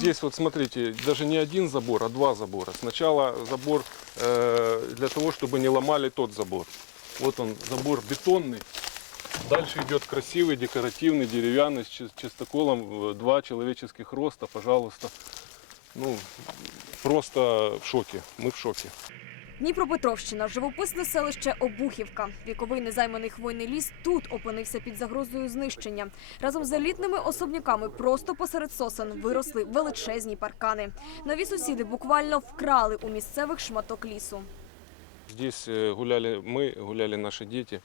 Здесь вот смотрите, даже не один забор, а два забора. Сначала забор э, для того, чтобы не ломали тот забор. Вот он, забор бетонный. Дальше идет красивый, декоративный, деревянный, с чис- чистоколом, э, два человеческих роста, пожалуйста. Ну, просто в шоке, мы в шоке. Дніпропетровщина, живописне селище Обухівка. Віковий незайманий хвойний ліс тут опинився під загрозою знищення. Разом з елітними особняками просто посеред сосен виросли величезні паркани. Нові сусіди буквально вкрали у місцевих шматок лісу. Здесь э, гуляли ми, гуляли наші дети.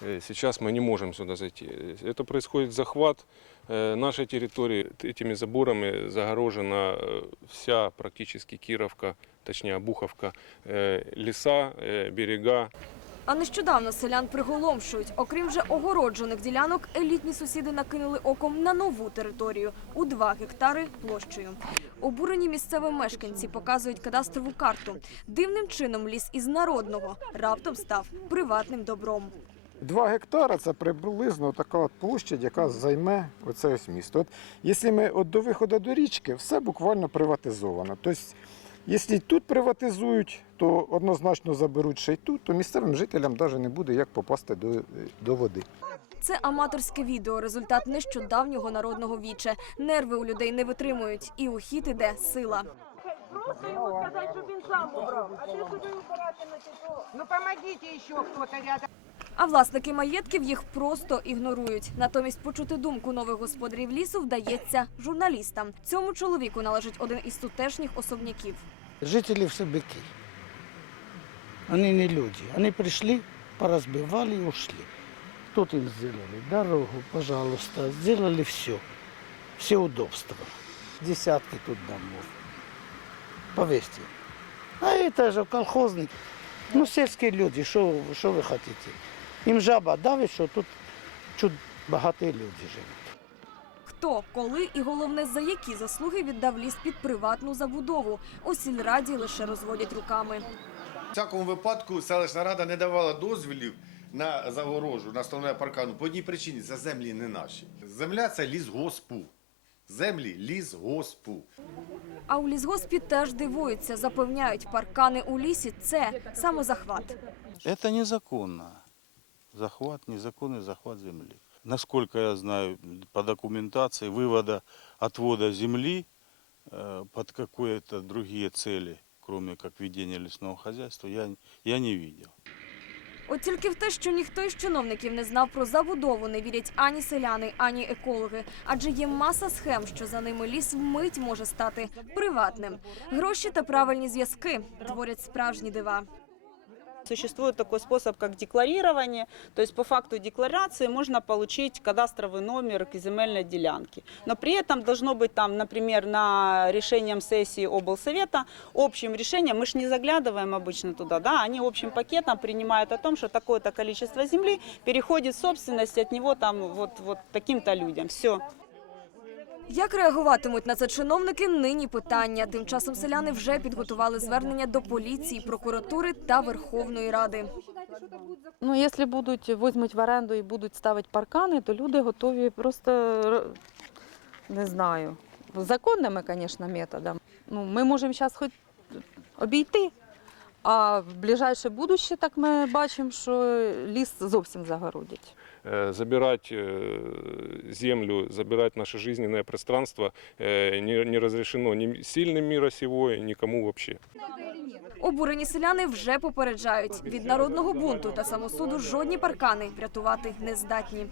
Э, Сейчас мы не можем сюда зайти. Э, Это происходит захват э, нашей территории. Этими заборами загорожена э, вся практически Кировка, точнее Обуховка, э, леса, э, берега. А нещодавно селян приголомшують. Окрім вже огороджених ділянок, елітні сусіди накинули оком на нову територію у 2 гектари площею. Обурені місцеві мешканці показують кадастрову карту. Дивним чином ліс із народного раптом став приватним добром. Два гектара це приблизно така от площадь, яка займе оце ось місто. От, якщо ми от до виходу до річки, все буквально приватизовано. Тобто, якщо тут приватизують, то однозначно заберуть ще й тут, то місцевим жителям навіть не буде як попасти до, до води. Це аматорське відео, результат нещодавнього народного віче. Нерви у людей не витримують, і у хід іде сила. Просто ему сказать, чтобы он сам убрал. А ты сюда убирать на тяжело. Ну помогите еще кто-то рядом. А власники маєтків їх просто ігнорують. Натомість почути думку нових господарів лісу вдається журналістам. Цьому чоловіку належить один із тутешніх особняків. Жители все быки. Они не люди. Они пришли, поразбивали и ушли. Тут им сделали дорогу, пожалуйста, сделали все. Все удобства. Десятки тут домов. Поверьте. А это же колхозник. Ну, сельские люди, что что вы Им жаба давит, что тут чуть богатые люди живут. Хто, коли і головне за які заслуги віддав ліс під приватну забудову. У сільраді лише розводять руками. В всякому випадку селищна рада не давала дозволів на загорожу, на встановлення паркану по одній причині це землі не наші. Земля це ліс госпу. Землі ліс госпу. А у лісгоспі теж дивуються, запевняють, паркани у лісі це самозахват. Это незаконно Захват, незаконный захват земли. Насколько я знаю, по документации вывода, отвода земли э, под какие-то другие цели, кроме как ведения лесного хозяйства, я, я не видел. От тільки в те, що ніхто із чиновників не знав про забудову, не вірять ані селяни, ані екологи. Адже є маса схем, що за ними ліс вмить може стати приватним. Гроші та правильні зв'язки творять справжні дива. Существует такой способ, как декларирование. То есть по факту декларации можно получить кадастровый номер к земельной делянке. Но при этом должно быть там, например, на решением сессии облсовета, общим решением, мы же не заглядываем обычно туда, да, они общим пакетом принимают о том, что такое-то количество земли переходит в собственность от него там вот, вот таким-то людям. Все. Як реагуватимуть на це чиновники? Нині питання. Тим часом селяни вже підготували звернення до поліції, прокуратури та Верховної Ради. Ну, якщо будуть візьмуть в оренду і будуть ставити паркани, то люди готові просто не знаю. Законними, звісно, методами. Ну, ми можемо зараз хоч обійти, а в ближайше будуще так ми бачимо, що ліс зовсім загородять. Э, Забирать э, землю, забирать наше жизненное пространство э, не, не разрешено ни сильным мира сего, никому вообще. Обурені селяни вже попереджають від народного бунту та самосуду жодні паркани врятувати не здатні.